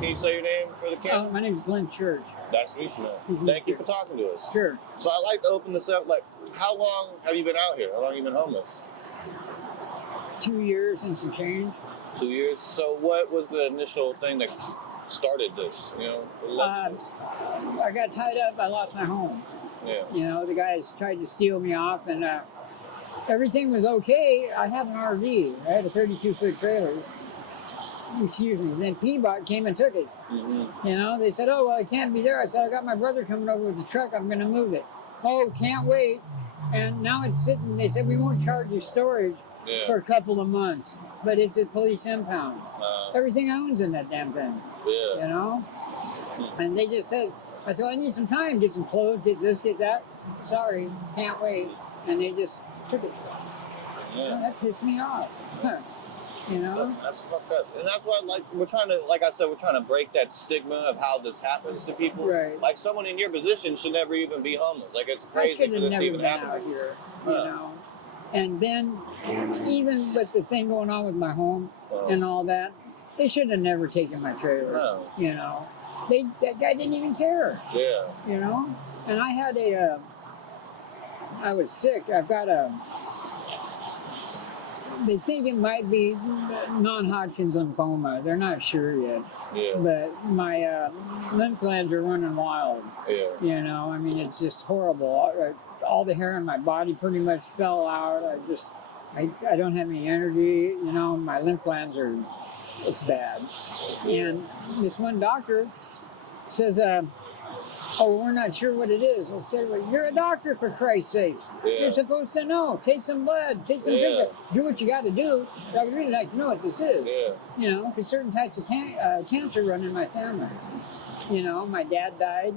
can you say your name for the camera? My name's Glen Church. Nice to meet you, man. Thank you for talking to us. Sure. So I'd like to open this up. Like, how long have you been out here? How long have you been homeless? 2 years and some change. 2 years. So what was the initial thing that started this? You know, that led to this? I got tied up. I lost my home. Yeah. You know, the guys tried to steal me off, and everything was okay. I had an RV. I had a 32-foot trailer. Excuse me. Then Peabody came and took it. Mm-hmm. You know, they said, "Oh, well, it can't be there." I said, "I got my brother coming over with the truck. I'm going to move it." "Oh, can't wait." And now it's sitting. They said, "We won't charge you storage for a couple of months, but it's a police impound." Everything I own's in that damn thing. Yeah. You know? And they just said, I said, "I need some time, get some clothes, get this, get that." "Sorry, can't wait." And they just took it. Yeah. You know, that pissed me off. You know? That's fucked up. And that's why, like, we're trying to break that stigma of how this happens to people. Right. Like, someone in your position should never even be homeless. Like, it's crazy for this to even happen. Out here, you know? And then, even with the thing going on with my home and all that, they should have never taken my trailer. No. You know? That guy didn't even care. Yeah. You know? And I had I was sick. I've got they think it might be non-Hodgkin's lymphoma. They're not sure yet. Yeah. But my lymph glands are running wild. Yeah. You know, I mean, it's just horrible. All the hair on my body pretty much fell out. I don't have any energy. You know, my lymph glands it's bad. And this one doctor says, "Oh, we're not sure what it is." I said, "Well, you're a doctor, for Christ's sakes. Yeah. You're supposed to know. Take some blood, take some drink, do what you got to do." But I would really like to know what this is. Yeah. You know, because certain types of cancer run in my family. You know, my dad died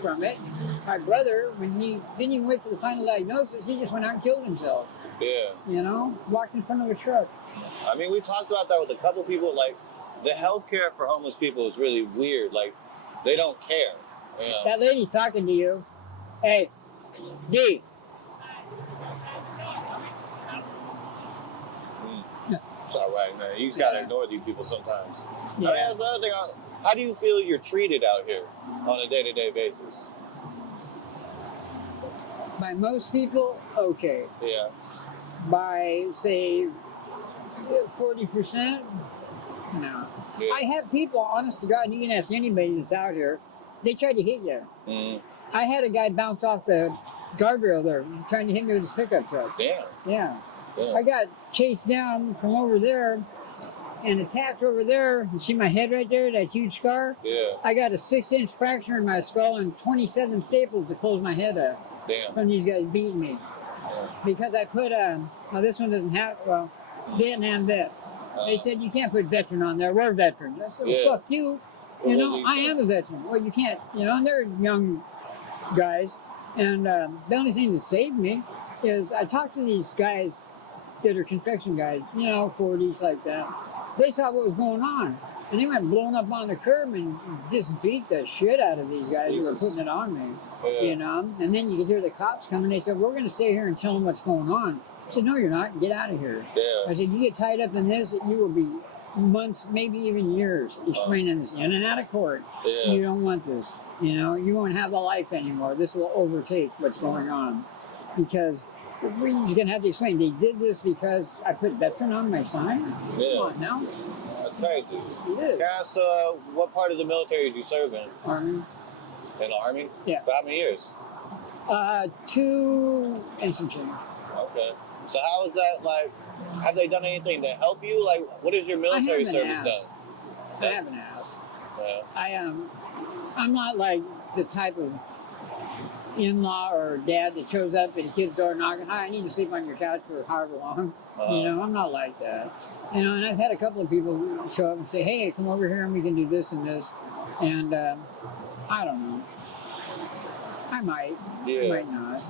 from it. My brother, when he didn't even wait for the final diagnosis, he just went out and killed himself. Yeah. You know, walked in front of a truck. I mean, we talked about that with a couple people. Like, the healthcare for homeless people is really weird. Like, they don't care. You know? That lady's talking to you. Hey, D. It's all right, man. You just gotta ignore these people sometimes. Yeah. I mean, that's the other thing. How do you feel you're treated out here on a day-to-day basis? By most people, okay. Yeah. By, say, 40%, no. Yeah. I have people, honest to God, you can ask anybody that's out here, they try to hit you. Mm. I had a guy bounce off the guardrail there, trying to hit me with his pickup truck. Damn. Yeah. Yeah. I got chased down from over there and attacked over there. You see my head right there, that huge scar? Yeah. I got a 6-inch fracture in my skull and 27 staples to close my head up. Damn. From these guys beating me. Yeah. Because I put, well, this one doesn't have, well, Vietnam vet. They said, "You can't put veteran on there. We're veterans." I said, "Well, fuck you. You know, I am a veteran." "Well, you can't," you know, and they're young guys. And the only thing that saved me is I talked to these guys that are construction guys, you know, 40s like that. They saw what was going on. And they went blowing up on the curb and just beat the shit out of these guys who were putting it on me. Yeah. You know? And then you could hear the cops coming. They said, "We're going to stay here and tell them what's going on." I said, "No, you're not. Get out of here." Yeah. I said, "You get tied up in this, you will be months, maybe even years, explaining this in and out of court. Yeah. You don't want this. You know, you won't have a life anymore. This will overtake what's going on." Because we're just going to have to explain. They did this because I put veteran on my sign? Yeah. Come on now. That's crazy. It is. Cass, what part of the military did you serve in? Army. In the Army? Yeah. For how many years? 2 and some change. Okay. So how is that, like, have they done anything to help you? Like, what has your military service done? I haven't asked. Yeah. I'm not like the type of in-law or dad that shows up at a kid's door knocking, "Hi, I need to sleep on your couch for however long." You know, I'm not like that. You know, and I've had a couple of people show up and say, "Hey, come over here and we can do this and this." And I don't know. I might. Yeah. I might not.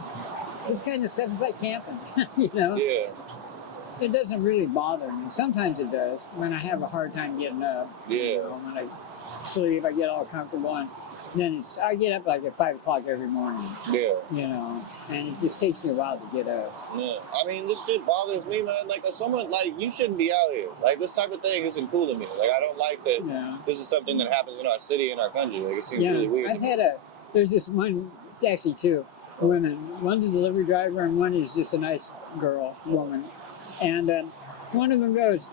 This kind of stuff is like camping, you know? Yeah. It doesn't really bother me. Sometimes it does when I have a hard time getting up. Yeah. You know, when I sleep, I get all comfortable. And then I get up like at 5 o'clock every morning. Yeah. You know, and it just takes me a while to get up. Yeah. I mean, this shit bothers me, man. Like, as someone, like, you shouldn't be out here. Like, this type of thing isn't cool to me. Like, I don't like that this is something that happens in our city, in our country. Like, it seems really weird. There's this one, actually two women. One's a delivery driver and one is just a nice woman. And one of them goes,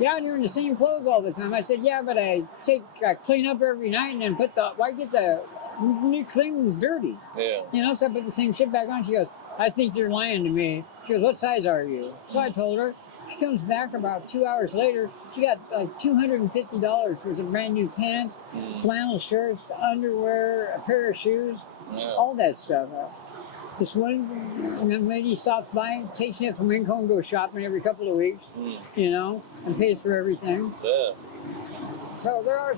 "Yeah, you're in the same clothes all the time." I said, "Yeah, but I clean up every night and then why get the new clean ones dirty?" Yeah. You know, so I put the same shit back on. She goes, "I think you're lying to me." She goes, "What size are you?" So I told her. She comes back about 2 hours later. She got like $250 for some brand new pants, flannel shirts, underwear, a pair of shoes, all that stuff. This one lady stops by, takes me up from Rincon, goes shopping every couple of weeks, you know, and pays for everything. Yeah. So there are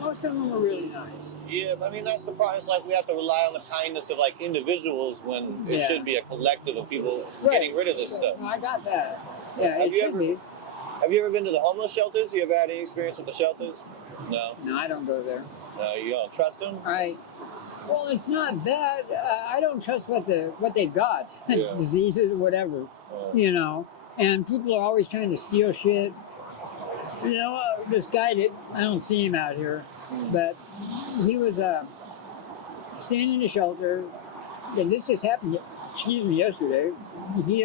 most of them are really nice. Yeah, I mean, that's the problem. It's like we have to rely on the kindness of like individuals when it should be a collective of people getting rid of this stuff. No, I got that. Yeah, have you ever been to the homeless shelters? You ever had any experience with the shelters? No. No, I don't go there. No, you don't trust them? Well, it's not that. I don't trust what they've got, diseases or whatever, you know. And people are always trying to steal shit. You know, this guy I don't see him out here, but he was staying in a shelter, and this just happened. Yesterday. He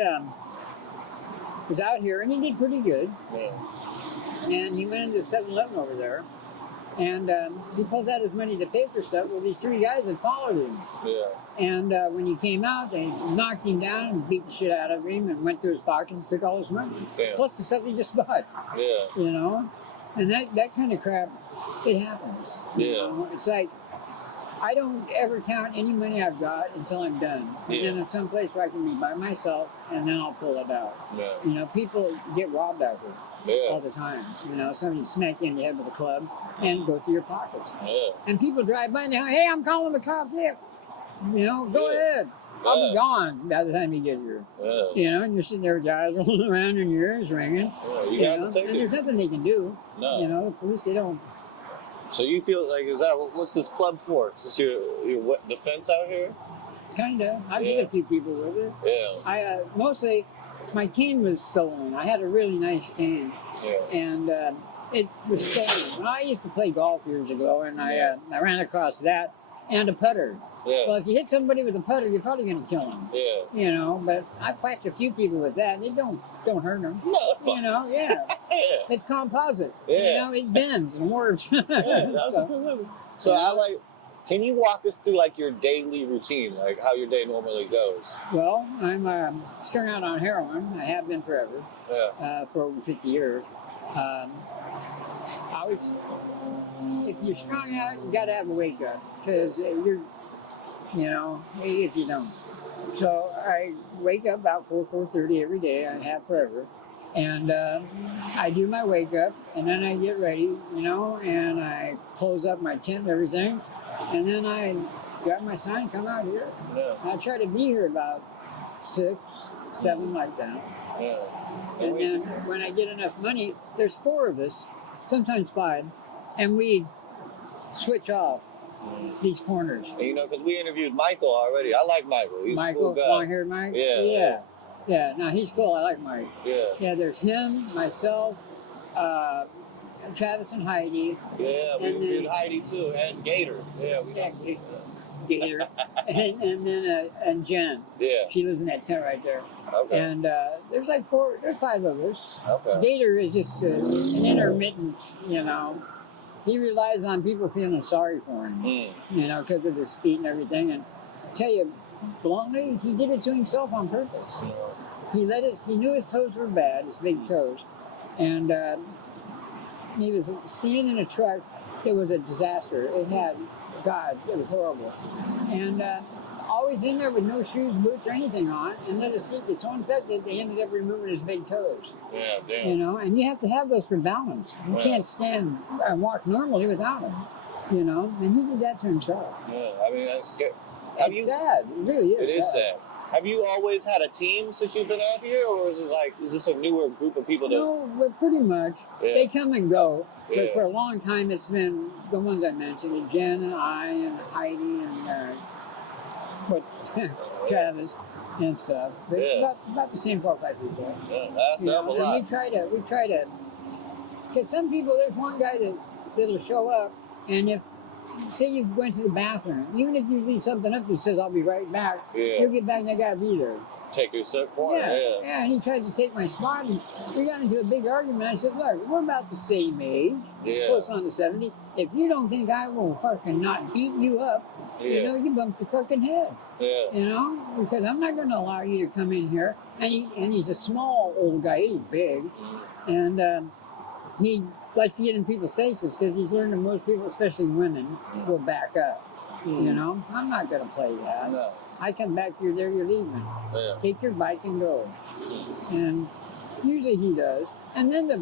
was out here, and he did pretty good. Yeah. And he went into 7-Eleven over there. And he pulls out his money to pay for stuff. Well, these 3 guys had followed him. Yeah. And when he came out, they knocked him down and beat the shit out of him and went through his pockets and took all his money. Damn. Plus the stuff he just bought. Yeah. You know? And that kind of crap, it happens. Yeah. You know? It's like, I don't ever count any money I've got until I'm done. Yeah. And then in some place where I can be by myself, and then I'll pull it out. Yeah. You know, people get robbed out here all the time. You know, somebody smack you in the head with a club and go through your pockets. Yeah. And people drive by and they're, "Hey, I'm calling the cops." Yeah. You know, go ahead. I'll be gone by the time you get here. Yeah. You know, and you're sitting there with your eyes rolling around and your ears ringing. Yeah, you know? And there's nothing they can do. No. You know, at least they don't. So you feel like, what's this club for? Is this your defense out here? Kinda. I've hit a few people with it. Yeah. Mostly, my cane was stolen. I had a really nice cane. Yeah. And it was stolen. I used to play golf years ago, and I ran across that and a putter. Yeah. Well, if you hit somebody with a putter, you're probably going to kill them. Yeah. You know, but I whacked a few people with that, and it don't hurt them. No, that's fine. You know, It's composite. Yeah. You know, it bends and works. That's a good one. So can you walk us through like your daily routine, like how your day normally goes? Well, I'm strung out on heroin. I have been forever. Yeah. For over 50 years. If you're strung out, you got to have a wake up because you know, if you don't. So I wake up about 4:30 every day. I have forever. And I do my wake up, and then I get ready, you know, and I close up my tent and everything. And then I grab my sign, come out here. Yeah. I try to be here about 6, 7, like that. Yeah. And then when I get enough money, there's 4 of us, sometimes 5, and we switch off these corners. And, you know, because we interviewed Michael already. I like Michael. He's a cool guy. Long-haired Mike? Yeah, no, he's cool. I like Mike. Yeah, there's him, myself, Travis and Heidi. Yeah, we did Heidi too, and Gator. Yeah, Gator. and then Jen. Yeah. She lives in that tent right there. Okay. And there's 5 of us. Okay. Gator is just an intermittent, you know. He relies on people feeling sorry for him, you know, because of his feet and everything. And I tell you, bluntly, he did it to himself on purpose. He knew his toes were bad, his big toes, and he was staying in a truck. It was a disaster. It was horrible. And always in there with no shoes, boots, or anything on, and let his feet get so infected, they ended up removing his big toes. Yeah, damn. You know, and you have to have those for balance. You can't stand and walk normally without them. You know, and he did that to himself. Yeah, I mean, that's scary. It's sad. It really is. It is sad. Have you always had a team since you've been out here, or is this a newer group of people? No, but pretty much. Yeah. They come and go. Yeah. But for a long time, it's been the ones I mentioned, Jen and I and Heidi and Travis and stuff. But about the same 4 or 5 people. Yeah, that's up a lot. And we try to, because some people, there's one guy that'll show up, and if, say you went to the bathroom, even if you leave something up that says, I'll be right back, you'll get back and I gotta be there. Take your corner, Yeah, and he tries to take my spot, and we got into a big argument. I said, look, we're about the same age, close on to 70. If you don't think I will fucking not beat you up, you bumped your fucking head. Yeah. Because I'm not gonna allow you to come in here. And he's a small old guy, he's big, and he likes to get in people's faces because he's learned that most people, especially women, will back up. I'm not gonna play that. No. I come back, you're there, you're leaving. Yeah. Take your bike and go. And usually he does. And then the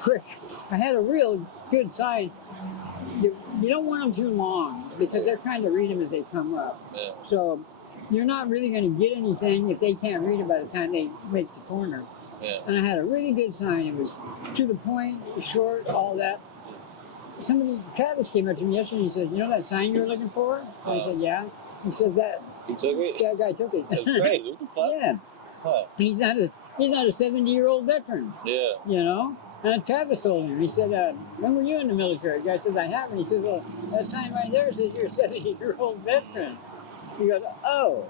prick, I had a real good sign. You don't want them too long because they're trying to read them as they come up. Yeah. So you're not really going to get anything if they can't read it by the time they make the corner. Yeah. And I had a really good sign. It was to the point, short, all that. Travis came up to me yesterday and he said, you know that sign you were looking for? I said, yeah. He said that. He took it? That guy took it. That's crazy. What the fuck? Yeah. Huh. He's not a 70-year-old veteran. Yeah. And Travis told him, he said, when were you in the military? The guy says, I haven't. He said, well, that sign right there says you're a 70-year-old veteran. He goes, oh.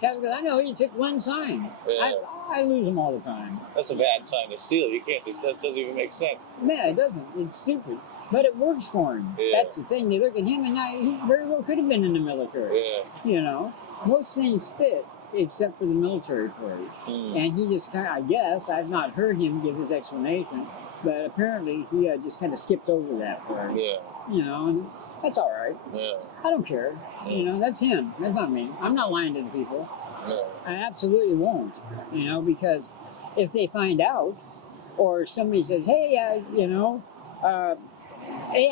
Travis goes, I know, you took one sign. Yeah. I lose them all the time. That's a bad sign to steal. You can't that doesn't even make sense. Yeah, it doesn't. It's stupid. But it works for him. Yeah. That's the thing. They look at him, and now he very well could have been in the military. Yeah. Most things fit except for the military part. And he just kind of, I guess, I've not heard him give his explanation, but apparently he just kind of skipped over that part. Yeah. And that's all right. Yeah. I don't care. Yeah. That's him. That's not me. I'm not lying to the people. Yeah. I absolutely won't. Because if they find out, or somebody says, hey, A,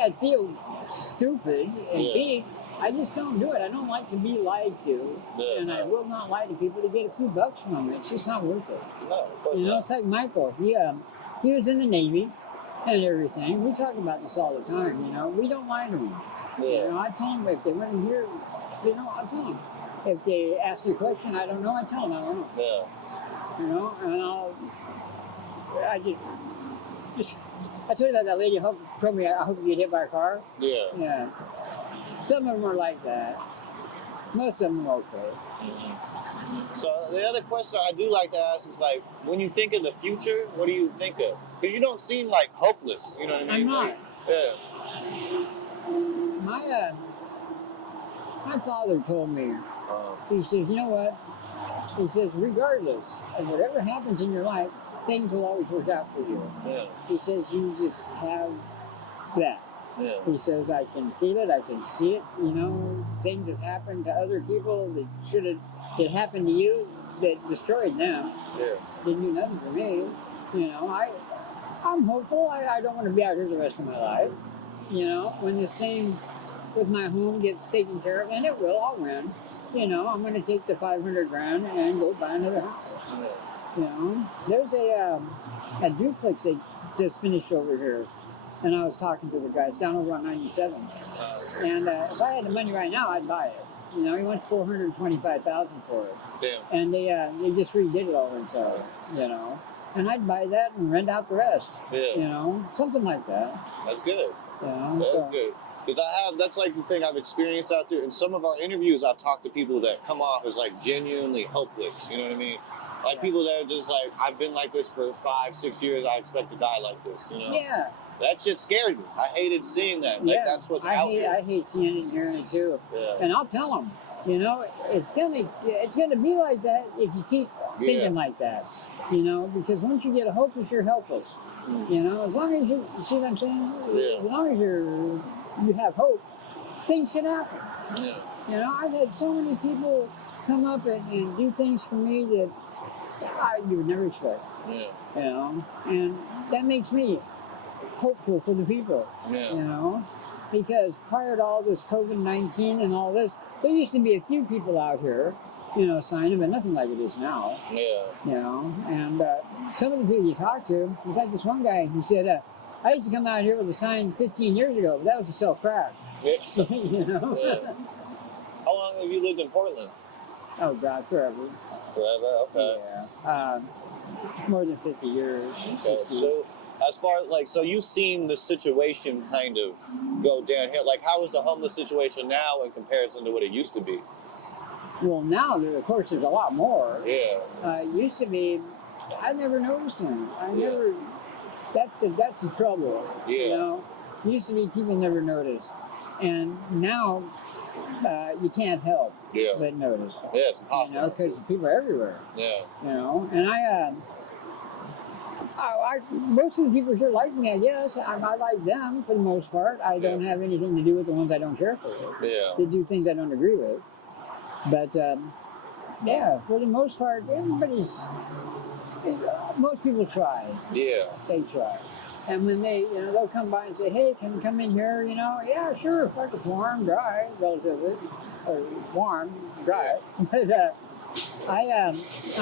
I feel stupid, and B, I just don't do it. I don't like to be lied to, and I will not lie to people to get a few bucks from it. It's just not worth it. No, of course not. It's like Michael. He was in the Navy and everything. We talk about this all the time. We don't lie to them. Yeah. I tell them if they want to hear, I tell them. If they ask me a question, I don't know. I tell them I don't know. Yeah. And I told you that lady told me I hope you get hit by a car. Yeah. Yeah. Some of them are like that. Most of them are okay. Mm-hmm. So the other question I do like to ask is when you think of the future, what do you think of? Because you don't seem hopeless. You know what I mean? I'm not. Yeah. My father told me. He says, you know what? He says, regardless of whatever happens in your life, things will always work out for you. Yeah. He says, you just have that. Yeah. He says, I can feel it, I can see it. Things have happened to other people that happened to you that destroyed them. Yeah. Didn't do nothing for me. I'm hopeful. I don't want to be out here the rest of my life. When this thing with my home gets taken care of, and it will, I'll win. I'm going to take the $500,000 and go buy another house. Yeah. There's a duplex they just finished over here, and I was talking to the guys down over on 97. And if I had the money right now, I'd buy it. He wants $425,000 for it. Damn. And they just redid it all inside. And I'd buy that and rent out the rest. Yeah. Something like that. That's good. That's good. Because that's the thing I've experienced out there. In some of our interviews, I've talked to people that come off as genuinely hopeless. You know what I mean? People that are just I've been like this for 5-6 years. I expect to die like this. Yeah. That shit scared me. I hated seeing that. That's what's out there. I hate seeing it and hearing it too. Yeah. And I'll tell them, it's gonna be like that if you keep thinking like that. Because once you get hopeless, you're helpless. As long as you see what I'm saying. Yeah. As long as you have hope, things can happen. Yeah. I've had so many people come up and do things for me that you would never expect. Yeah. And that makes me hopeful for the people. Yeah. Because prior to all this COVID-19 and all this, there used to be a few people out here sign of it. Nothing like it is now. Yeah. And some of the people you talk to, it's like this one guy who said, I used to come out here with a sign 15 years ago, but that was to sell crack. Yeah. Yeah. How long have you lived in Portland? Oh, God, forever. Forever? Okay. Yeah. More than 50 years. Okay. 60. So, as far as, so you've seen the situation kind of go downhill. Like, how is the homeless situation now in comparison to what it used to be? Well, now, of course, there's a lot more. Yeah. It used to be, I never noticed them. That's the trouble. Yeah. It used to be people never noticed. And now, you can't help but notice. Yeah, it's impossible. Because people are everywhere. Yeah. And I most of the people here like me, I guess. I like them for the most part. I don't have anything to do with the ones I don't care for. Yeah. They do things I don't agree with. But, for the most part, most people try. Yeah. They try. And when they'll come by and say, hey, can you come in here? Yeah, sure, if it's warm, dry, relatively. Or warm, dry. But I'm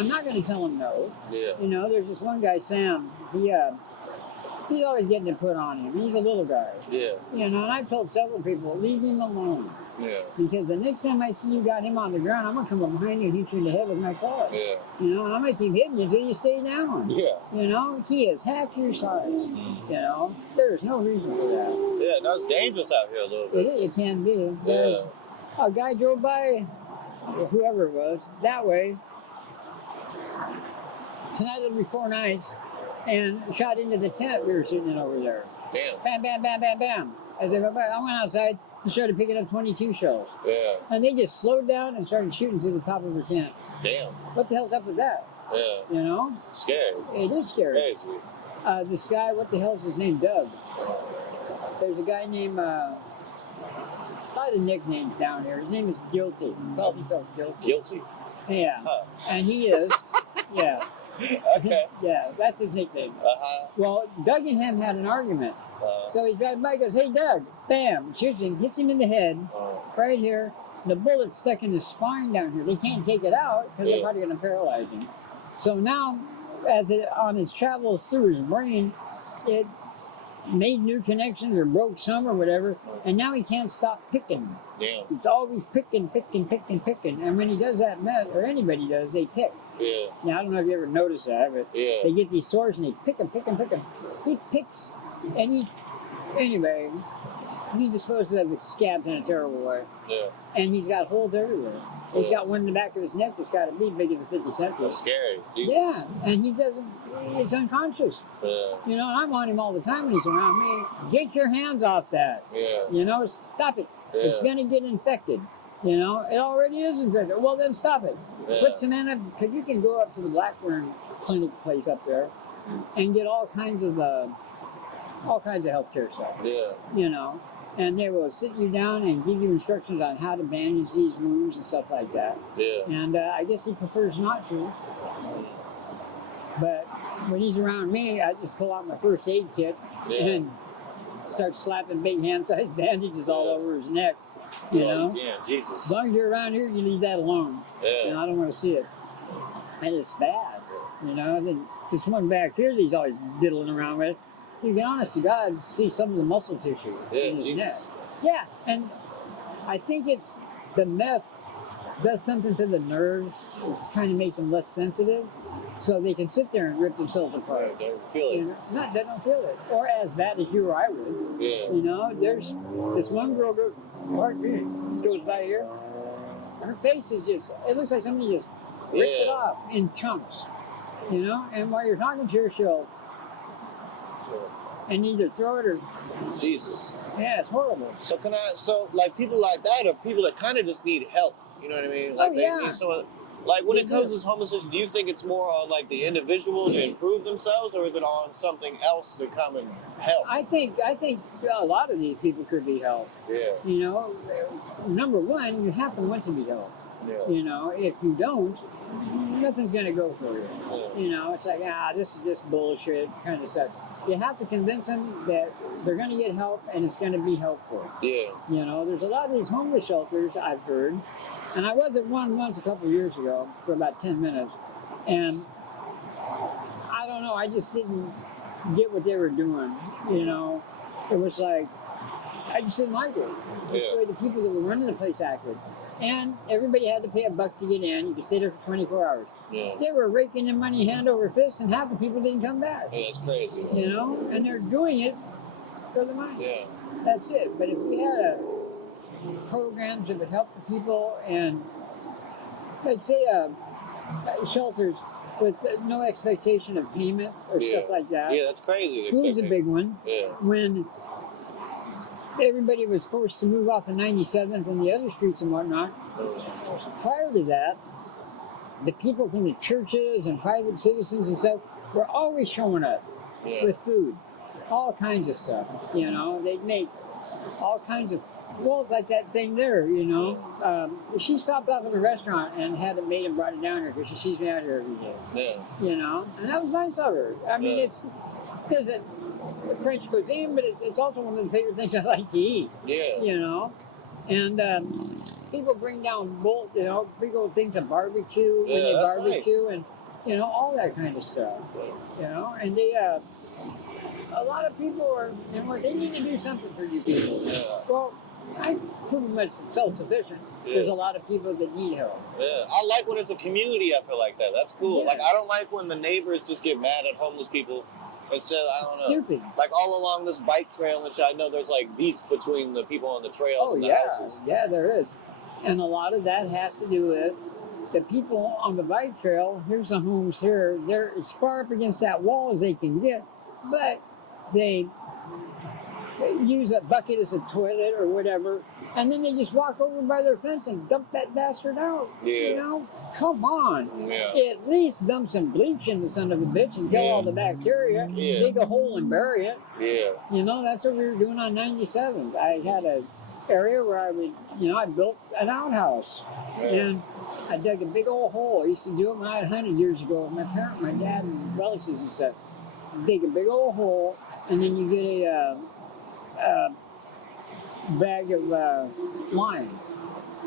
not going to tell them no. Yeah. There's this one guy, Sam. He's always getting it put on him. He's a little guy. Yeah. And I've told several people, leave him alone. Yeah. Because the next time I see you got him on the ground, I'm going to come up behind you and hit you in the head with my car. Yeah. And I'm going to keep hitting you until you stay down. Yeah. He is half your size. There's no reason for that. Yeah, no, it's dangerous out here a little bit. It can be. Yeah. A guy drove by, whoever it was, that way. Tonight it'll be 4 nights, and shot into the tent we were sitting in over there. Damn. Bam, bam, bam, bam, bam. As they went by, I went outside and started picking up 22 shells. Yeah. And they just slowed down and started shooting to the top of the tent. Damn. What the hell's up with that? Yeah. Scary. It is scary. Crazy. This guy, what the hell's his name? Doug. There's a guy named, a lot of the nicknames down here. His name is Guilty. He calls himself Guilty. Guilty? Yeah. Huh. And he is. Yeah. Okay. Yeah, that's his nickname. Uh-huh. Well, Doug and him had an argument. So he's driving by, goes, hey, Doug. Bam. Shoots him, hits him in the head. Right here. The bullet's stuck in his spine down here. They can't take it out because they're probably going to paralyze him. So now, on his travels through his brain, it made new connections or broke some or whatever, and now he can't stop picking. Damn. He's always picking. And when he does that, or anybody does, they pick. Yeah. Now, I don't know if you ever noticed that, but they get these swords and they pick them. He picks, and anyway, he disposes of the scabs in a terrible way. Yeah. And he's got holes everywhere. He's got one in the back of his neck that's got to be big as a 50 cent piece. That's scary. Jesus. Yeah, and he doesn't, it's unconscious. Yeah. And I'm on him all the time when he's around me. Get your hands off that. Yeah. Stop it. Yeah. It's going to get infected. It already is infected. Well, then stop it. Yeah. Put some in, because you can go up to the Blackburn Clinic place up there and get all kinds of healthcare stuff. Yeah. And they will sit you down and give you instructions on how to bandage these wounds and stuff like that. Yeah. And I guess he prefers not to. But when he's around me, I just pull out my first aid kit and start slapping big hand-sized bandages all over his neck. Yeah, Jesus. As long as you're around here, you leave that alone. Yeah. I don't want to see it. And it's bad. Then this one back here that he's always diddling around with, you can honest to God see some of the muscle tissue in his neck. Yeah, and I think it's the meth does something to the nerves, kind of makes them less sensitive, so they can sit there and rip themselves apart. They don't feel it. They don't feel it, or as bad as you or I would. Yeah. There's this one girl goes by here. Her face is it looks like somebody just ripped it off in chunks. And while you're talking to her, she'll and either throw it or Jesus. Yeah, it's horrible. So people like that are people that kind of just need help. You know what I mean? Like they need someone. Like when it comes to homelessness, do you think it's more on like the individual to improve themselves, or is it on something else to come and help? I think a lot of these people could be helped. Yeah. Number one, you have to want to be helped. Yeah. If you don't, nothing's gonna go for you. Yeah. It's like this is just bullshit kind of stuff. You have to convince them that they're going to get help and it's going to be helpful. Yeah. There's a lot of these homeless shelters I've heard And I was at one once a couple of years ago for about 10 minutes. And I don't know, I just didn't get what they were doing, you know. It was like, I just didn't like it. Just the way the people that were running the place acted. And everybody had to pay $1 to get in. You could stay there for 24 hours. Yeah. They were raking in money hand over fist, and half the people didn't come back. Yeah, it's crazy. You know, and they're doing it for the money. Yeah. That's it. But if we had programs that would help the people, and like say shelters with no expectation of payment or stuff like that. Yeah, that's crazy. Food's a big one. Yeah. When everybody was forced to move off the 97th and the other streets and whatnot, prior to that, the people from the churches and private citizens and stuff were always showing up with food, all kinds of stuff. You know, they'd make all kinds of, well, it's like that thing there, you know. She stopped off at a restaurant and had it made and brought it down here because she sees me out here every day. Yeah. You know, and that was nice of her. I mean, it's a French cuisine, but it's also one of the favorite things I like to eat. Yeah. You know, and people bring down you know, people think of barbecue when they barbecue, and you know, all that kind of stuff. You know, and they a lot of people are, you know, they need to do something for you people. Yeah. Well, I'm pretty much self-sufficient. Yeah. There's a lot of people that need help. Yeah, I like when it's a community effort like that. That's cool. Yeah. Like, I don't like when the neighbors just get mad at homeless people. Instead, I don't know. Stupid. Like all along this bike trail and shit, I know there's like beef between the people on the trails and the houses. Yeah, there is. And a lot of that has to do with the people on the bike trail. Here's the homes here. They're as far up against that wall as they can get, but they use a bucket as a toilet or whatever, and then they just walk over by their fence and dump that bastard out. Yeah. You know? Come on. Yeah. At least dump some bleach in the son of a bitch and kill all the bacteria. Yeah. Dig a hole and bury it. Yeah. You know, that's what we were doing on 97. I had an area where I would, you know, I built an outhouse. Yeah. And I dug a big old hole. I used to do it when I had 100 years ago with my dad and relatives and stuff. Dig a big old hole, and then you get a bag of lime,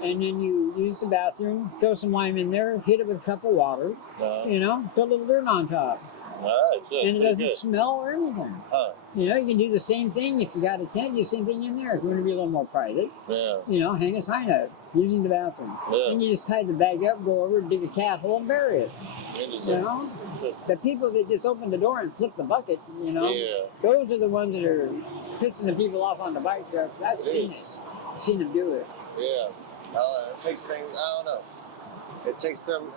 and then you use the bathroom, throw some lime in there, hit it with a cup of water, you know, put a little dirt on top. And it doesn't smell or anything. You know, you can do the same thing if you got a tent, do the same thing in there. If you want to be a little more private, you know, hang a sign up, using the bathroom. And you just tie the bag up, go over, dig a cat hole, and bury it. You know? The people that just open the door and flip the bucket, you know, those are the ones that are pissing the people off on the bike truck. I've seen it. I've seen them do it. Yeah. It takes things, I don't know. It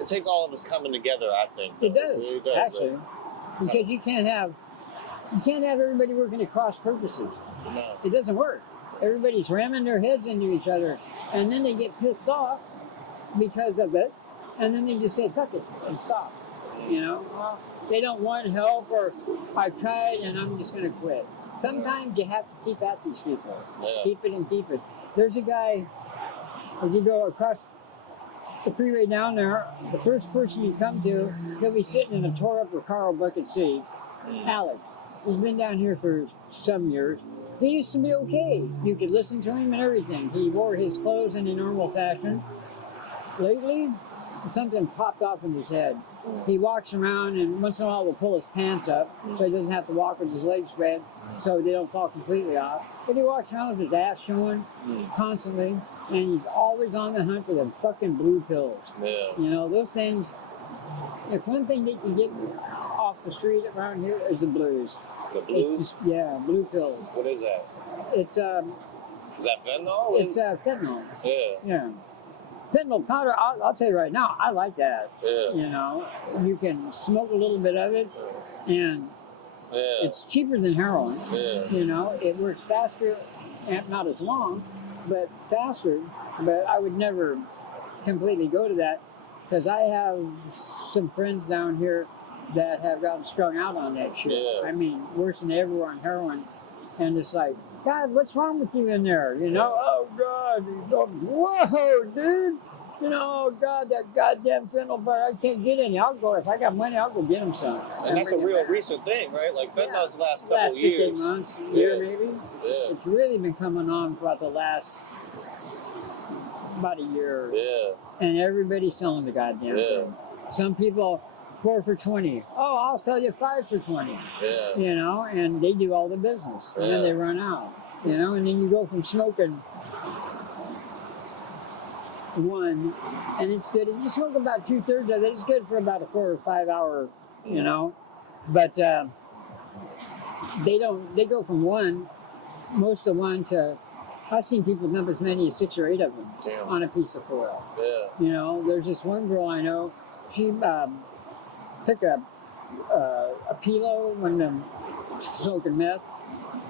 takes all of us coming together, I think. It does, really does, actually. Because you can't have everybody working at cross purposes. No. It doesn't work. Everybody's ramming their heads into each other, and then they get pissed off because of it, and then they just say, fuck it, and stop. You know, well, they don't want help, or I've tried and I'm just going to quit. Sometimes you have to keep at these people. Yeah. Keep it and keep it. There's a guy, if you go across the freeway down there, the first person you come to, he'll be sitting in a tore up Recaro bucket seat. Alex. He's been down here for some years. He used to be okay. You could listen to him and everything. He wore his clothes in a normal fashion. Lately, something popped off in his head. He walks around and once in a while will pull his pants up so he doesn't have to walk with his legs spread so they don't fall completely off. But he walks around with his ass showing constantly, and he's always on the hunt for them fucking blue pills. Yeah. You know, those things, if one thing they can get off the street around here is the blues. The blues? Yeah, blue pills. What is that? It's is that fentanyl? It's fentanyl. Yeah. Yeah. Fentanyl powder, I'll tell you right now, I like that. Yeah. You know, you can smoke a little bit of it, and it's cheaper than heroin. Yeah. You know, it works faster, and not as long, but faster. But I would never completely go to that, because I have some friends down here that have gotten strung out on that shit. Yeah. I mean, worse than they ever were on heroin. And it's like, God, what's wrong with you in there? You know, oh God, whoa, dude. You know, oh God, that goddamn fentanyl bar, I can't get any. I'll go, if I got money, I'll go get them some. And that's a real recent thing, right? Like fentanyl's the last couple of years. 6, 8 months, year maybe. Yeah. It's really been coming on for about the last about a year. Yeah. And everybody's selling the goddamn thing. Some people 4 for $20. Oh, I'll sell you 5 for $20. Yeah. You know, and they do all the business, and then they run out. You know, and then you go from smoking one, and it's good. If you smoke about 2/3 of it, it's good for about a 4 or 5 hour. You know, but they don't. They go from one, most of one to. I've seen people dump as many as 6 or 8 of them on a piece of foil. Yeah. You know, there's this one girl I know. She took a pillow when smoking meth,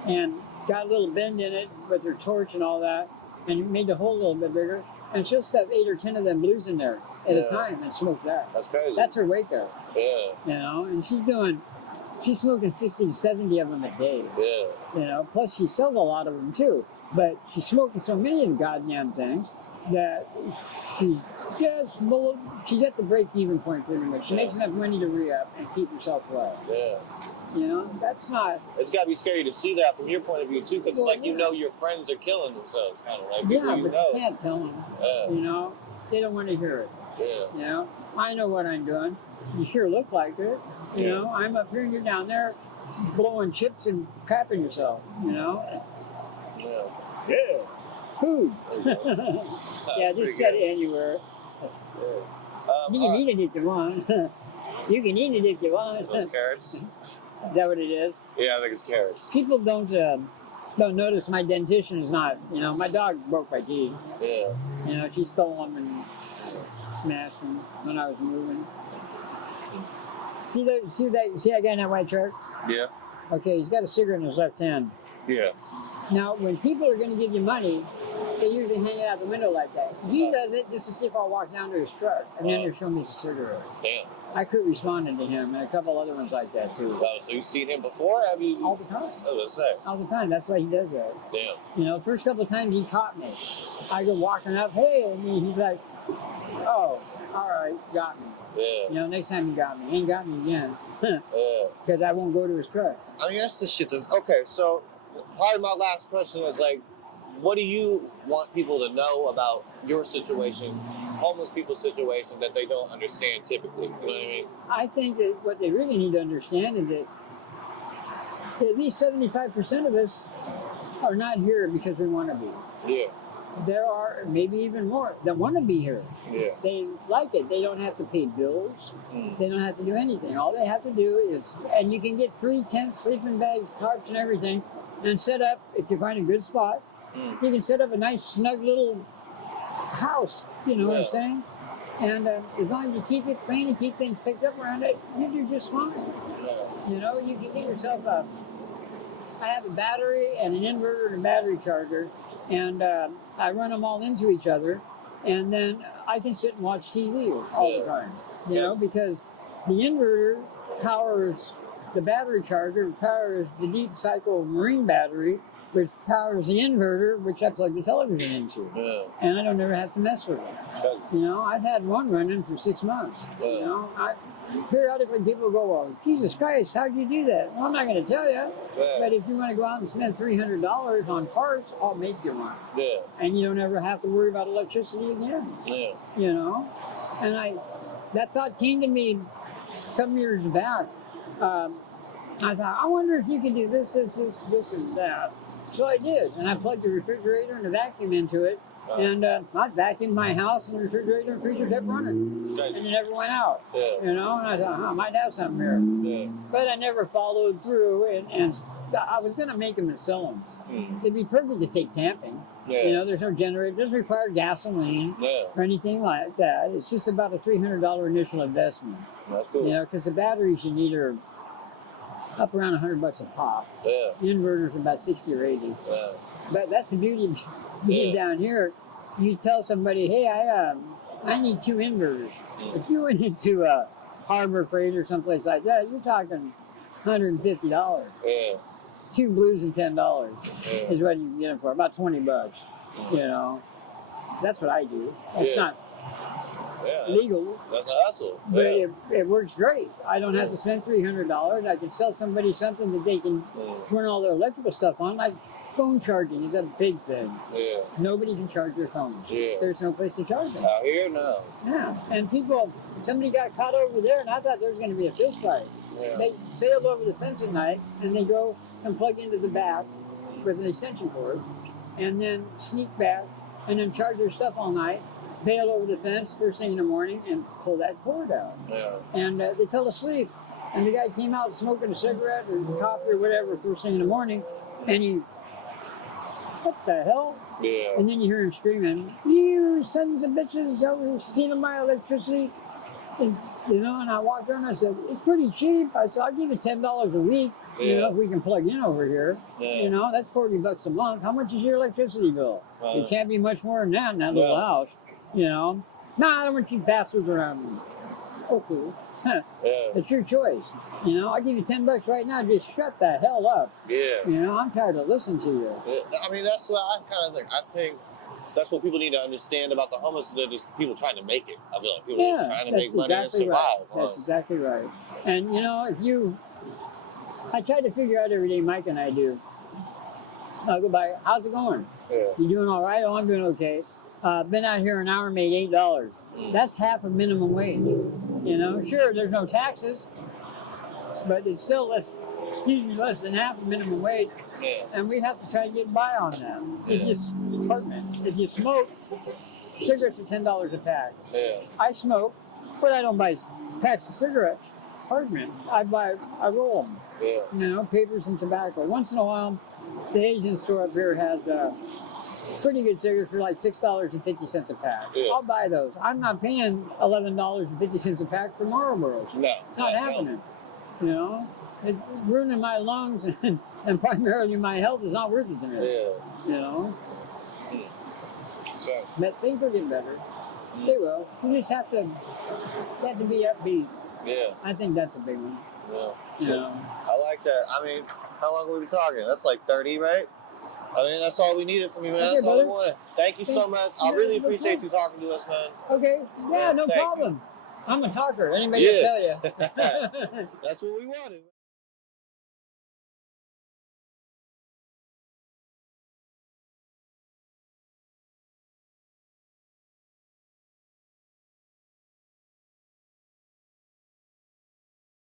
and got a little bend in it with her torch and all that, and made the hole a little bit bigger. And she'll stuff 8 or 10 of them blues in there at a time and smoke that. That's crazy. That's her weight there. Yeah. You know, and she's smoking 60 to 70 of them a day. Yeah. You know, plus she sells a lot of them too. But she's smoking so many of the goddamn things that she's at the break-even point pretty much. She makes enough money to re-up and keep herself well. Yeah. You know, that's not. It's got to be scary to see that from your point of view too, because Well, you know your friends are killing themselves, kind of like Yeah, people you but know. you can't tell them. Yeah. You know, they don't want to hear it. Yeah. You know, I know what I'm doing. You sure look like it. You know, I'm up here and you're down there blowing chips and crapping yourself. You know. Yeah. Yeah. Food. Yeah, just set it anywhere. You can eat it if you want. You can eat it if you want. Those carrots. Is that what it is? Yeah, I think it's carrots. People don't notice my dentition is not. You know, my dog broke my teeth. Yeah. You know, she stole them and smashed them when I was moving. See that guy in that white shirt? Yeah. Okay, he's got a cigarette in his left hand. Yeah. Now, when people are going to give you money, they usually hang it out the window like that. He does it just to see if I'll walk down to his truck, and then he'll show me his cigarette. Damn. I quit responding to him, and a couple other ones like that too. Oh, so you've seen him before? Have you? All the time. I was gonna say. All the time. That's why he does that. Damn. You know, first couple of times he caught me. I go walking up, hey, and he's like, oh, all right, got me. Yeah. You know, next time he got me. He ain't got me again. Yeah. Because I won't go to his truck. I mean, that's the shit. Okay, so part of my last question is like, what do you want people to know about your situation, homeless people's situation, that they don't understand typically? You know what I mean? I think that what they really need to understand is that at least 75% of us are not here because we want to be. Yeah. There are maybe even more that want to be here. Yeah. They like it. They don't have to pay bills. They don't have to do anything. All they have to do is, and you can get free tents, sleeping bags, tarps, and everything, and set up, if you find a good spot, you can set up a nice, snug little house. You know what I'm saying? And as long as you keep it clean and keep things picked up around it, you do just fine. You know, you can get yourself a. I have a battery and an inverter and a battery charger, and I run them all into each other, and then I can sit and watch TV all the time. You know, because the inverter powers the battery charger, powers the deep cycle marine battery, which powers the inverter, which I plug the television into. Yeah. And I don't ever have to mess with it. You know, I've had one running for 6 months. You know, periodically people go, well, Jesus Christ, how'd you do that? Well, I'm not going to tell you. But if you want to go out and spend $300 on parts, I'll make you one. Yeah. And you don't ever have to worry about electricity again. Yeah. You know? And that thought came to me some years back. I thought, I wonder if you could do this, and that. So I did, and I plugged the refrigerator and the vacuum into it, and I vacuumed my house, and the refrigerator and freezer kept running, and it never went out. Yeah. You know, and I thought, I might have something here. Yeah. But I never followed through, and I was going to make them and sell them. It'd be perfect to take camping. Yeah. You know, there's no generator, it doesn't require gasoline or anything like that. It's just about a $300 initial investment. That's cool. You know, because the batteries you need are up around $100 a pop. Yeah. The inverter's about 60 or 80. Yeah. But that's the beauty of being down here. You tell somebody, hey, I need 2 inverters. If you went into Harbor Freight or someplace like that, you're talking $150. Yeah. 2 blues and $10 is what you can get them for. About $20. You know, that's what I do. It's not legal. That's a hustle. But it works great. I don't have to spend $300. I can sell somebody something that they can run all their electrical stuff on. Like phone charging is a big thing. Yeah. Nobody can charge their phones. Yeah. There's no place to charge them. Out here, no. Yeah, and somebody got caught over there, and I thought there was going to be a fist fight. Yeah. They bailed over the fence at night, and they go and plug into the back with an extension cord, and then sneak back, and then charge their stuff all night, bail over the fence first thing in the morning, and pull that cord out. Yeah. And they fell asleep, and the guy came out smoking a cigarette or coffee or whatever first thing in the morning, and he, what the hell? Yeah. And then you hear him screaming, "You sons of bitches, you're stealing my electricity." And, and I walked around and I said, "It's pretty cheap." I said, "I'll give you $10 a week, if we can plug in over here. Yeah. That's $40 a month. How much is your electricity bill?" It can't be much more than that in that little house, Nah, I don't want you bastards around me. Okay. It's your choice. I'll give you $10 right now. Just shut the hell up. Yeah. I'm tired of listening to you. Yeah. I mean, that's what I kind of think. I think that's what people need to understand about the homeless. They're just people trying to make it. I feel like people are just trying to make money and survive. Right. That's exactly right. And I try to figure out every day, Mike and I do. I'll go by, "How's it going? Yeah. You doing all right?" "Oh, I'm doing okay. Been out here an hour, made $8. That's half a minimum wage. Sure, there's no taxes, but it's still less than half a minimum wage. Yeah. And we have to try to get by on that. If you smoke, cigarettes are $10 a pack. Yeah. I smoke, but I don't buy packs of cigarettes. I roll them. Yeah. Papers and tobacco. Once in a while, the Asian store up here has pretty good cigarettes for like $6.50 a pack. Yeah. I'll buy those. I'm not paying $11.50 a pack for Marlboros. No. It's not happening. It's ruining my lungs and primarily my health is not worth it to me. Yeah. So, But things will get better. They will. You just have to be upbeat. Yeah. I think that's a big one. Yeah. I like that. I mean, how long have we been talking? That's like 30, right? I mean, that's all we needed from you, man. Okay, That's all we brother. wanted. Thank you so much. I really appreciate you talking to us, man. Okay. Yeah, no Thank problem. I'm a talker. Anybody can tell you. That's what we wanted.